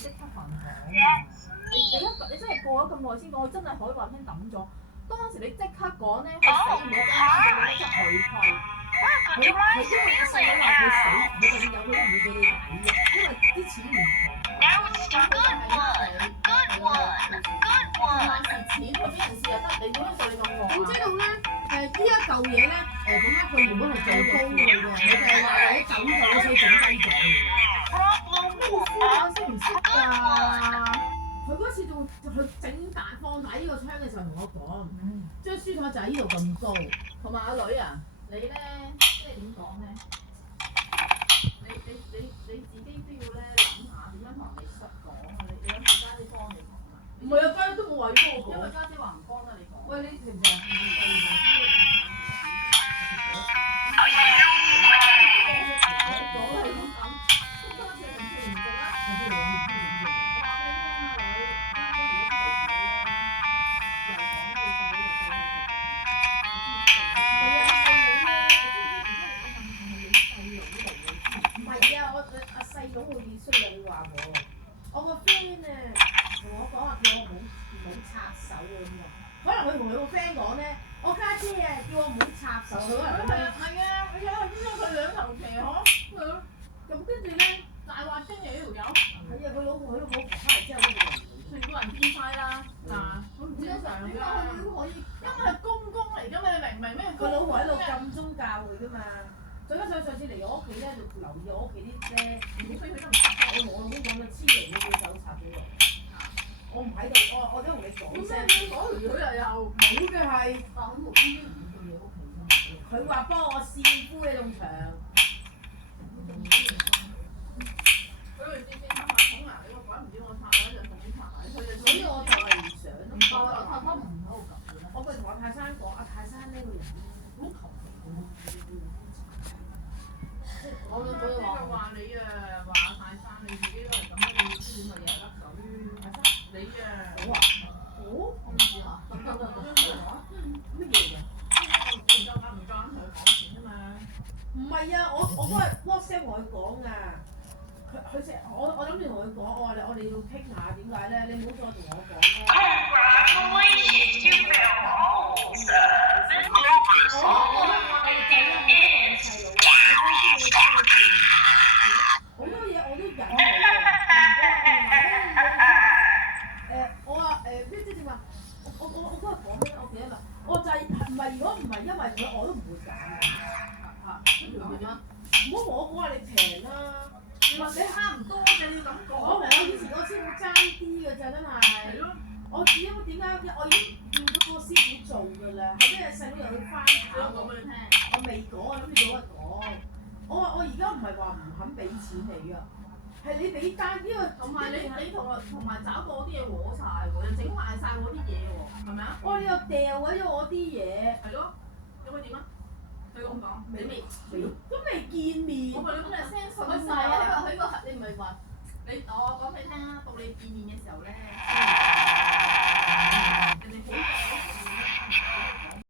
即刻同人講㗎。你真係過咗咁耐先講，我真係可以話聽抌咗。當時你即刻講咧，佢死唔到，跟住你即係佢虧。佢因為個細佬話佢死，佢就有嗰啲嘢俾你睇嘅，因為啲錢唔同。錢佢俾人試又得，你點樣對你咁惡？點知道咧？呢一嚿嘢咧，咁咧佢原本係最高嘅，佢就係話你走咗所以整低咗。咩意思啊？識唔識㗎？佢嗰次仲佢整大放大呢個窗嘅時候同我講，張書台就喺呢度咁高。同埋阿女啊，你咧即係點講咧？你自己都要咧諗下點樣同人哋實講啊！你有冇家姐幫你講啊？唔係啊，家姐都冇話要幫我講。因為家姐話唔幫得你講。喂，你平時係總會衰人話我個 friend 啊同我講話叫我唔好插手啊咁啊，可能佢同佢個 friend 講咧，我家姐啊叫我唔好插手，佢可能咁樣。係啊，你睇下邊個佢兩頭騎嗬？咁跟住咧，大話精嘅呢條友。係啊，佢老婆翻嚟之後咧，全部人變晒啦嗱，佢唔正常㗎。佢都可以，因為係公公嚟㗎嘛，你明唔明咩？佢老婆喺度禁宗教會㗎嘛。再加上上次嚟我屋企咧，就留意我屋企啲咧，如果佢都唔插我老公講咗黐嚟嘅手插咗我。我唔喺度，我都同你講聲。咁嗰條女又冇嘅係，但佢無端端唔去你屋企㗎嘛？佢話幫我扇敷你棟牆。佢嚟試下捅牙，你個鬼唔知我插嗰陣同你插埋，佢就所以我就係唔想咯。我插唔喺度撳嘅。我咪同阿泰山講，阿泰山呢個人好求其。我老母就話你啊，話泰山你自己都係咁樣，你知點乜嘢甩水？你啊，好啊，好，我唔知啊，咁乜嘢㗎？唔夠佢講錢啊嘛。唔係啊，我嗰日 WhatsApp 同佢講啊，佢成我諗住同佢講，我哋要傾下點解咧？你唔好再同我講啦。好多嘢我都忍你我話咩即係點啊？我嗰日講咩？我記得啦。我就係唔係如果唔係因為佢，我都唔會揀嘅。點啊？唔好同我講話你平啦。你話你慳唔多嘅，你咁講。我以前個師傅爭啲㗎咋，真係。係咯。我因為點解我已經叫咗個師傅做㗎啦，後尾細佬又去翻炒。我講俾你聽。我未講，我諗住早日講。我話我而家唔係話唔肯俾錢你㗎，係你俾單，因為同埋你同埋找過我啲嘢和晒喎，又整壞晒我啲嘢喎，係咪啊？你又掉鬼咗我啲嘢。係咯，咁佢點啊？佢咁講，你未都未見面。我咪你今日 send 信唔係啊？佢個你唔係話我講俾你聽啊，到你見面嘅時候咧，人哋好